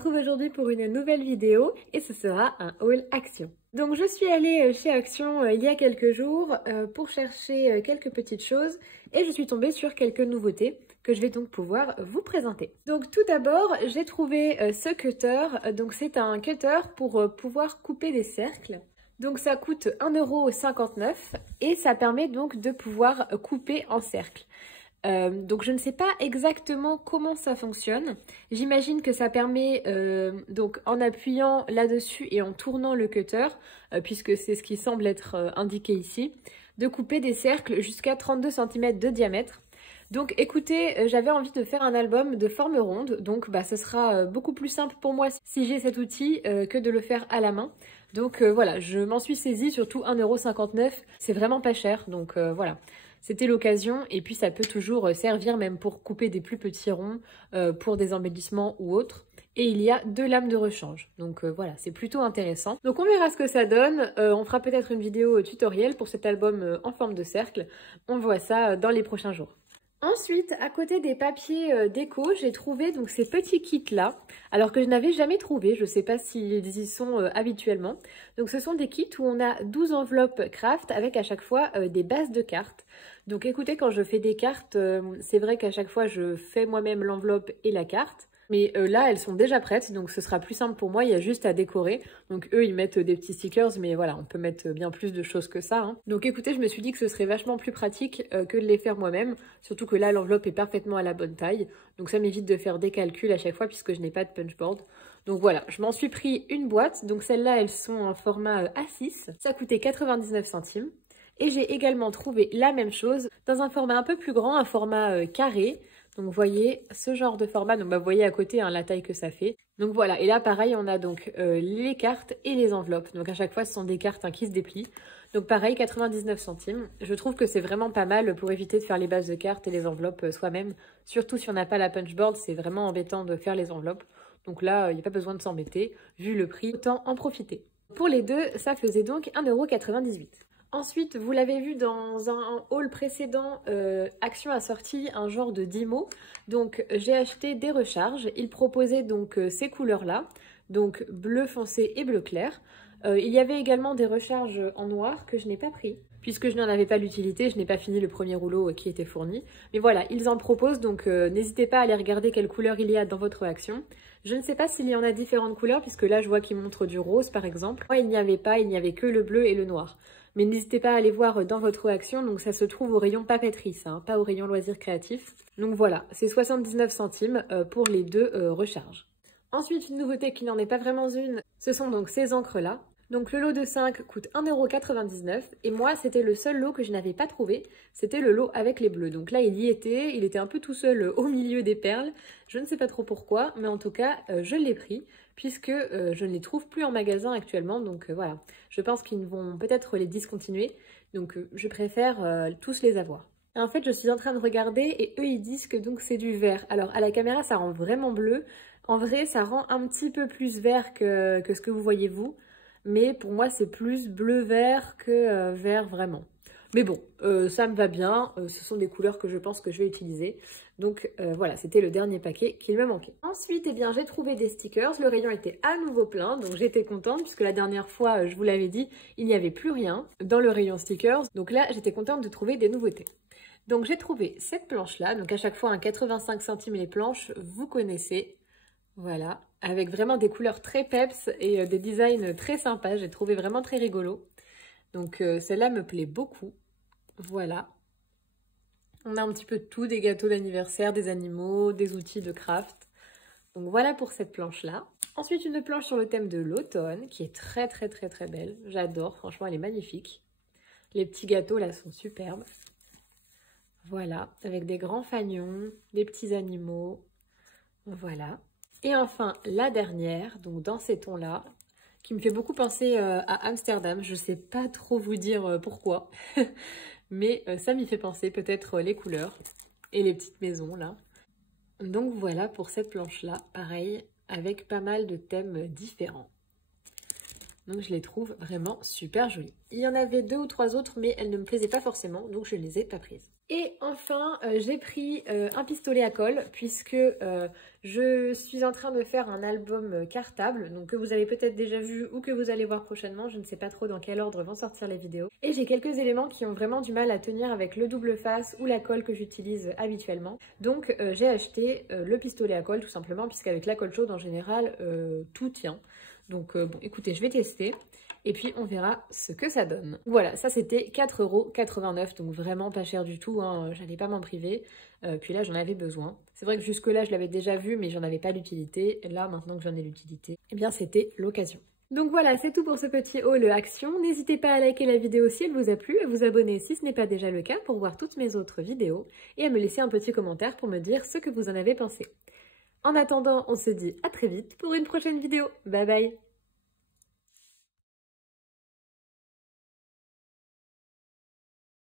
retrouve aujourd'hui pour une nouvelle vidéo et ce sera un haul Action. Donc je suis allée chez Action il y a quelques jours pour chercher quelques petites choses et je suis tombée sur quelques nouveautés que je vais donc pouvoir vous présenter. Donc tout d'abord j'ai trouvé ce cutter, donc c'est un cutter pour pouvoir couper des cercles. Donc ça coûte 1,59 € et ça permet donc de pouvoir couper en cercle. Donc je ne sais pas exactement comment ça fonctionne. J'imagine que ça permet, donc en appuyant là-dessus et en tournant le cutter, puisque c'est ce qui semble être indiqué ici, de couper des cercles jusqu'à 32 cm de diamètre. Donc écoutez, j'avais envie de faire un album de forme ronde, donc ce sera beaucoup plus simple pour moi si j'ai cet outil que de le faire à la main. Donc voilà, je m'en suis saisie, surtout 1,59 €, c'est vraiment pas cher, donc voilà. C'était l'occasion et puis ça peut toujours servir même pour couper des plus petits ronds, pour des embellissements ou autres. Et il y a 2 lames de rechange, donc voilà, c'est plutôt intéressant. Donc on verra ce que ça donne, on fera peut-être une vidéo tutoriel pour cet album en forme de cercle. On voit ça dans les prochains jours. Ensuite, à côté des papiers déco, j'ai trouvé donc ces petits kits-là, alors que je n'avais jamais trouvé, je ne sais pas s'ils y sont habituellement. Donc ce sont des kits où on a 12 enveloppes craft avec à chaque fois des bases de cartes. Donc écoutez, quand je fais des cartes, c'est vrai qu'à chaque fois je fais moi-même l'enveloppe et la carte. Mais là, elles sont déjà prêtes, donc ce sera plus simple pour moi, il y a juste à décorer. Donc eux, ils mettent des petits stickers, mais voilà, on peut mettre bien plus de choses que ça, hein. Donc écoutez, je me suis dit que ce serait vachement plus pratique que de les faire moi-même. Surtout que là, l'enveloppe est parfaitement à la bonne taille. Donc ça m'évite de faire des calculs à chaque fois, puisque je n'ai pas de punchboard. Donc voilà, je m'en suis pris une boîte. Donc celles-là, elles sont en format A6. Ça coûtait 99 centimes. Et j'ai également trouvé la même chose dans un format un peu plus grand, un format carré. Donc vous voyez ce genre de format, donc vous voyez à côté la taille que ça fait. Donc voilà, et là pareil on a donc les cartes et les enveloppes. Donc à chaque fois ce sont des cartes qui se déplient. Donc pareil 99 centimes. Je trouve que c'est vraiment pas mal pour éviter de faire les bases de cartes et les enveloppes soi-même. Surtout si on n'a pas la punchboard, c'est vraiment embêtant de faire les enveloppes. Donc là il n'y a pas besoin de s'embêter, vu le prix, autant en profiter. Pour les deux, ça faisait donc 1,98 €. Ensuite, vous l'avez vu dans un haul précédent, Action a sorti un genre de 10 mots. Donc j'ai acheté des recharges. Ils proposaient donc ces couleurs-là, donc bleu foncé et bleu clair. Il y avait également des recharges en noir que je n'ai pas pris, puisque je n'en avais pas l'utilité, je n'ai pas fini le premier rouleau qui était fourni. Mais voilà, ils en proposent, donc n'hésitez pas à aller regarder quelle couleur il y a dans votre Action. Je ne sais pas s'il y en a différentes couleurs, puisque là je vois qu'ils montrent du rose par exemple. Moi il n'y avait pas, il n'y avait que le bleu et le noir. Mais n'hésitez pas à aller voir dans votre Action, donc ça se trouve au rayon papeterie, ça, hein, pas au rayon loisirs créatifs. Donc voilà, c'est 79 centimes pour les deux recharges. Ensuite, une nouveauté qui n'en est pas vraiment une, ce sont donc ces encres-là. Donc le lot de 5 coûte 1,99 € et moi c'était le seul lot que je n'avais pas trouvé, c'était le lot avec les bleus. Donc là il y était, il était un peu tout seul au milieu des perles, je ne sais pas trop pourquoi, mais en tout cas je l'ai pris puisque je ne les trouve plus en magasin actuellement, donc voilà. Je pense qu'ils vont peut-être les discontinuer, donc je préfère tous les avoir. Et en fait je suis en train de regarder et eux ils disent que donc c'est du vert. Alors à la caméra ça rend vraiment bleu, en vrai ça rend un petit peu plus vert que ce que vous voyez vous. Mais pour moi, c'est plus bleu-vert que vert vraiment. Mais bon, ça me va bien. Ce sont des couleurs que je pense que je vais utiliser. Donc voilà, c'était le dernier paquet qu'il me manquait. Ensuite, eh bien, j'ai trouvé des stickers. Le rayon était à nouveau plein, donc j'étais contente puisque la dernière fois, je vous l'avais dit, il n'y avait plus rien dans le rayon stickers. Donc là, j'étais contente de trouver des nouveautés. Donc j'ai trouvé cette planche-là. Donc à chaque fois, 85 centimes les planches, vous connaissez. Voilà, avec vraiment des couleurs très peps et des designs très sympas. J'ai trouvé vraiment très rigolo. Donc celle-là me plaît beaucoup. Voilà. On a un petit peu de tout, des gâteaux d'anniversaire, des animaux, des outils de craft. Donc voilà pour cette planche-là. Ensuite, une planche sur le thème de l'automne qui est très très très très belle. J'adore, franchement elle est magnifique. Les petits gâteaux là sont superbes. Voilà, avec des grands fanions, des petits animaux. Voilà. Et enfin, la dernière, donc dans ces tons-là, qui me fait beaucoup penser à Amsterdam. Je ne sais pas trop vous dire pourquoi, mais ça m'y fait penser, peut-être les couleurs et les petites maisons là. Donc voilà pour cette planche-là, pareil, avec pas mal de thèmes différents. Donc je les trouve vraiment super jolies. Il y en avait 2 ou 3 autres, mais elles ne me plaisaient pas forcément, donc je ne les ai pas prises. Et enfin, j'ai pris un pistolet à colle puisque je suis en train de faire un album cartable, donc que vous avez peut-être déjà vu ou que vous allez voir prochainement, je ne sais pas trop dans quel ordre vont sortir les vidéos. Et j'ai quelques éléments qui ont vraiment du mal à tenir avec le double face ou la colle que j'utilise habituellement. Donc j'ai acheté le pistolet à colle tout simplement puisqu'avec la colle chaude en général, tout tient. Donc bon, écoutez, je vais tester. Et puis on verra ce que ça donne. Voilà, ça c'était 4,89 €, donc vraiment pas cher du tout, hein, j'allais pas m'en priver. Puis là j'en avais besoin. C'est vrai que jusque là je l'avais déjà vu mais j'en avais pas l'utilité. Là maintenant que j'en ai l'utilité, eh bien c'était l'occasion. Donc voilà, c'est tout pour ce petit haul action. N'hésitez pas à liker la vidéo si elle vous a plu, à vous abonner si ce n'est pas déjà le cas pour voir toutes mes autres vidéos et à me laisser un petit commentaire pour me dire ce que vous en avez pensé. En attendant, on se dit à très vite pour une prochaine vidéo. Bye bye!